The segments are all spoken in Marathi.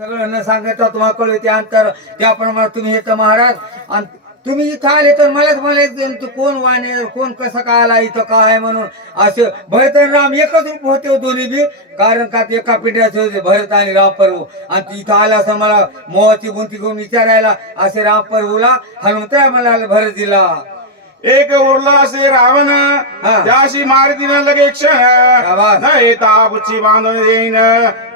सगळं न सांगायचं तुम्हाला कळू ते अंतर त्याप्रमाणे तुम्ही येतं महाराज. आणि तुम्ही इथं आले तर मलाच मला कोण वाणे कोण कसं काय आला इथं काय आहे म्हणून. असे भरत आणि राम एकच रूप होते हो दोन्ही बी. कारण का ते एका पिंड्याचे होते भरत आणि राम पर्व. आणि इथं आला असं मला मोहाची गुंती घेऊन विचारायला असे राम पर्वला हनुमंतराय मला भरत दिला एक उरला असे रावण हा. त्याशी मारतीन लगे क्षण. बुच्ची बांधून देईन.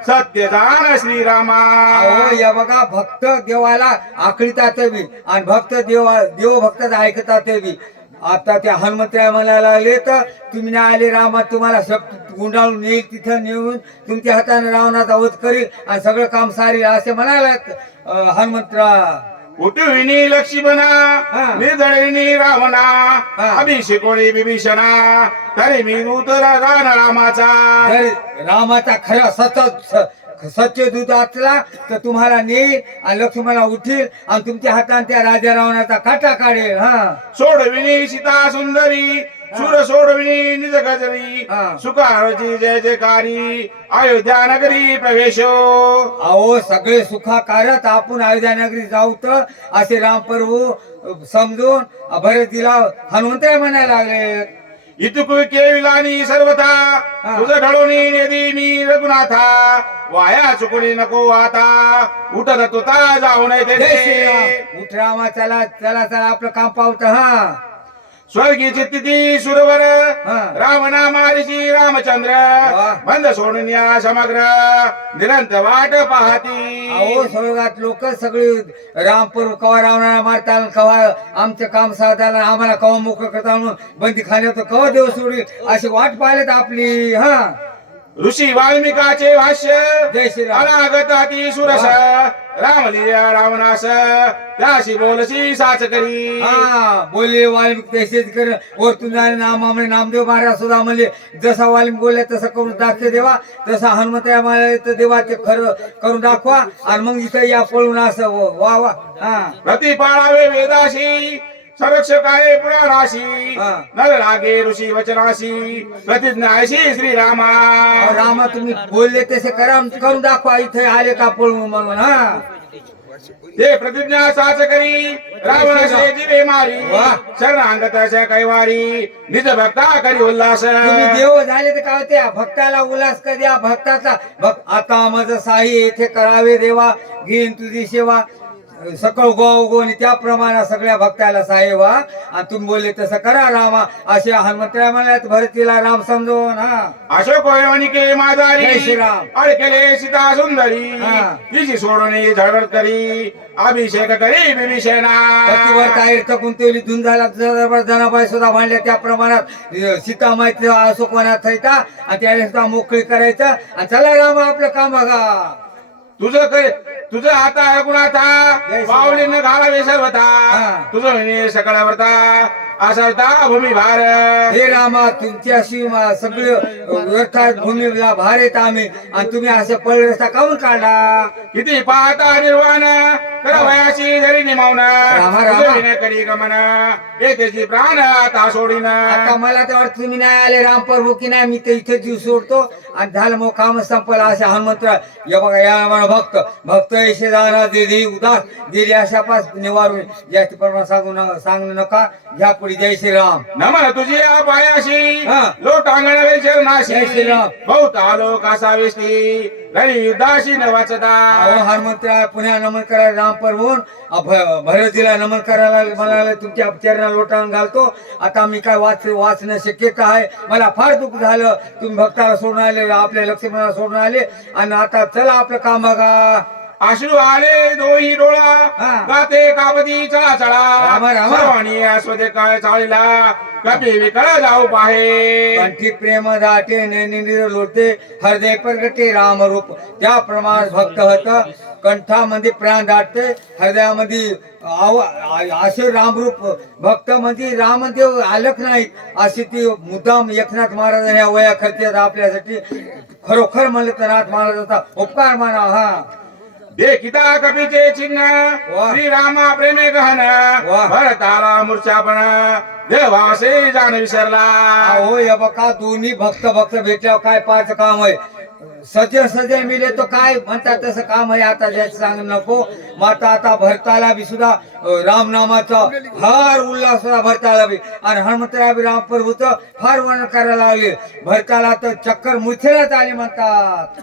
सत्य जाण श्रीरामा अहो या बघा भक्त देवाला आखळीतात बी आणि भक्त देवा देव भक्त ऐकतात बी आता त्या हनुमंतराय म्हणायला लागले तर तुम्ही नाही आले रामा तुम्हाला शब्द गुंडाळून येईल तिथं नेऊन. तुमच्या हाताने रावणाचा वध करील आणि सगळं काम सारील असे म्हणायला अं, हनुमंतराय उठविनी लक्ष्मणा. निर्दळिनी रावणा. अभिषेकोळी बिभीषणा तरी मी दूत रामाचा रामाचा खरा सतत सत्य दूत असला तर तुम्हाला नेईल आणि लक्ष्मणा उठील आणि तुमच्या हाताने त्या राजा रावणाचा काटा काढेल हा सोडविनी सीता सुंदरी सुर सोडविनी निज गजरी. सुखारची जय जयकारी अयोध्या नगरी प्रवेशो अहो सगळे सुखाकारत आपण अयोध्या नगरी जाऊ तर असे राम पर्व समजून भरत दिला हनुमंतराय म्हणायला लागले इतुक केविलानी सर्वथा. तुझ ढळूनी नेदी मी रघुनाथा वाया चुकुनी नको आता उठत तुता जाऊ नये जय तेथे. श्रीराम उठ रामा चला चला चला आपलं काम पावत हा स्वर्गी चित्ती सुरवर. रावणा मारिशी रामचंद्र. बंद सोडून या समग्र निरंत वाट पाहती अहो स्वर्गात लोक सगळे राम पर्व कवा रावणाला मारता कवा आमचं काम साधायला आम्हाला कवा मोकळं करता म्हणून बंदी खाण्यात कवा देव सोडी अशी वाट पाहिलेत आपली हा ऋषी वाल्मिकाचे भाष्य जय अति सुरस रामलीला रावणास त्याशी बोलशी साच करी हा बोलले वाल्मिक तसेच कर वरतून जाणे नाम नामदेव महाराज सुद्धा म्हणले जसा वाल्मिक बोलले तसं करून दाखव देवा तसा हनुमंतया तर देवा ते खरं करून दाखवा आणि मग इथं या पळून असं व- वा हा. प्रति पाळावे वेदाशी संरक्षक आहे हा. नर लागे ऋषी वचनाशी. प्रतिज्ञाशी श्रीरामा. अहो, रामा तुम्ही बोलले तसे करा. करून दाखवा. इथे आले का पळून म्हणून हा? ते प्रतिज्ञा साच करी. रावणाचे जीवे मारी. शरणांगत कैवारी. निज भक्ता करी उल्हास. तुम्ही देव झाले तर काय त्या भक्ताला उल्हास कर भक्ताचा भक्त आता मज साई येथे करावे देवा. घेईन तुझी सेवा. सकळ गो गोनी त्याप्रमाणे सगळ्या भक्ताला साहेब. आणि तुम्ही बोलले तसं करा रामा. असे हनुमंतराय म्हणल्यात भरतीला राम समजवून हा. अशोक वणिके माझारी जय श्रीराम. अडकेले सीता सुंदरी हा. तिची सोडून झडवत करी अभिषेक करी बिभीषणा पतीवर काय थकून तेवली धुन झाला जनाबाई जनाबाई सुद्धा म्हणल्या त्या प्रमाणात. अं, सीतामाईचे अशोक वनात थैता. आणि त्याने सुद्धा मोकळी करायचं. आणि चला रामा आपलं काम बघा. तुझं कर तुझं आता ऐकून आता श्रीराम. पावलीनं घालावे सर्वथा हा. तुझं विणे सकळा असरता भूमी भार हे रामा तुमच्याशी मा- सगळे व्यर्थात भूमीला भार येत आम्ही. आणि तुम्ही असं पळ रस्ता काऊन काढला? किती पाहता निर्वाण. कर वयाची जरी निमावण. करी गमन. प्राण आता सोडीन. आता मला तर वाटतं तुम्ही नाही आले राम प्रभू की नाही? मी तर इथे जीव सोडतो. आणि झालं मग काम संपलं असे हनुमंत. या बघा या भक्त. भक्त ऐशे जाणार दिली उदास. दिली अशा पास निवारून. जास्त प्रमाणात सांगू सांगू नका. घ्या पुढे. जय श्रीराम. नमन तुझी पायाशी हा. लोटांगण जय श्रीराम. बहुत आलो कासा वेष्टी घरी युद्धाशी न वाचता. अहो हनुमंत पुन्हा नमन करायला राम प्रभून भरतीला नमन करायला मला तुमच्या चरणा लोटावून घालतो. आता मी काय वाच वाचणं शक्यता आहे? मला फार दुःख झालं. तुम्ही भक्ताला सोडून आले आपल्या लक्ष्मणाला सोडून आले. आणि आता चला आपलं काम बघा. अश्रू आले दोही डोळा. गाते चळा रामा, रामा. सर्वांनी अस्वदे काय चाळीला कपी विकळ जाऊ पाहे. कंठी प्रेम दाटे निर लोटे हृदय प्रगटे राम रूप. त्याप्रमाणे भक्त होत कंठामध्ये प्राण दाटते हृदयामध्ये असे रामरूप भक्त म्हणजे रामदेव आलक नाहीत अशी ती मुद्दाम एकनाथ महाराज या वया खर्चात आपल्यासाठी खरोखर म्हणलं तर नाथ महाराजाचा उपकार माना हा. देखिता कपीचे चिन्ह. श्रीरामा प्रेमे गहन. भरताला मूर्छापण देवासे जाण विसरला. हो या बघा दोन्ही भक्त भक्त भेटल्यावर काय पाच काम आहे? सजे सजे मिले तो काय म्हणतात तसं काम आहे आता ज्याचं सांग नको. माता आता भरताला बी सुद्धा रामनामाचा फार उल्हास भरताला बी. आणि हनुमंतराव बी राम प्रभूचं फार वर्णन करायला लागले. भरताला तर चक्कर मुथेलाच आली म्हणतात.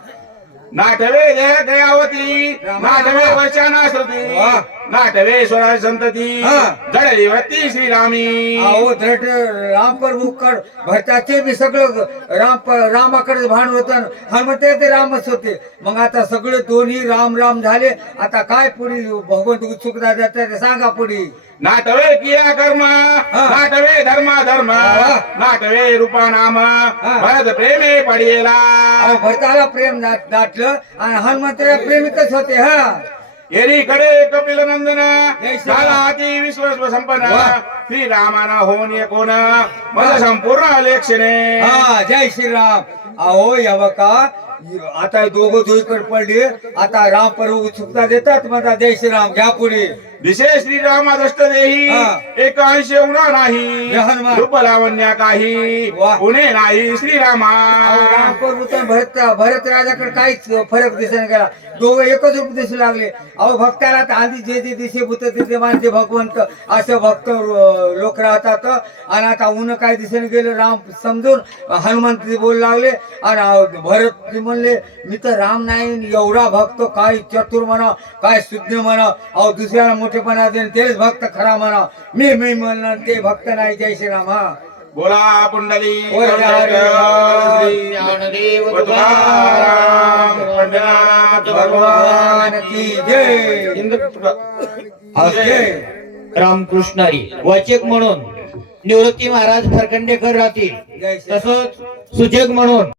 नाटवे देह दयावती नाटवे वचना श्रुती वा. नाटवे स्वराज संतती. जडली वृत्ती श्रीरामी. अहो धड राम प्रभू कड भरताचे बी सगळं राम रामाकडे भान होतं हनुमंत ते रामच होते. मग आता सगळे दोन्ही राम राम झाले. आता काय पुढे भगवंत उत्सुकता जातात ते सांगा पुढे. नाटवे किया कर्म नाटवे धर्मा धर्म. नाटवे रूपा नाम. भरत प्रेमे पडियला. भरताला प्रेम दाटलं आणि हनुमंतरा प्रेमिकच होते हा. एरीकडे कपिल नंदन श्री राम. झाला अति विश्वस्व संपन्न वा. श्रीरामाना होऊन कोण मग संपूर्ण लेक्षणे हा जय श्रीराम अहो या बघा आता दोघं धुईकडे पडले आता राम प्रभू उत्सुकता देतात म्हणता जय श्रीराम घ्या पुढे. दिसे श्रीरामा दष्ट देही. एक अंश उणा नाही. रूप लावण्या काही. उणे नाही श्रीरामा. राम तर भरत भरत राजाकडे काहीच फरक दिसेना गेला. दोघं एकच रूप दिसू लागले. अहो भक्ताला तर आधी जे जे दिसे भूत तिथे मानते भगवंत. असं भक्त लोक राहतात. आणि आता ऊन काय दिसेन गेलं राम समजून हनुमंत बोलू लागले. आणि भरत म्हणले मी तर राम नाही एवढा भक्त काय चतुर म्हणा काय सुज्ञ म्हणा अहो दुसऱ्याला मोठेपणा देईन तेच भक्त खरा म्हणा. मी मी म्हणणार ते भक्त नाही जय श्रीराम हा. बोला पुंडली. भगवान की जय. रामकृष्णारी वाचक म्हणून. निवृत्ती महाराज फरकंडेकर राहतील. तसंच सुजग म्हणून.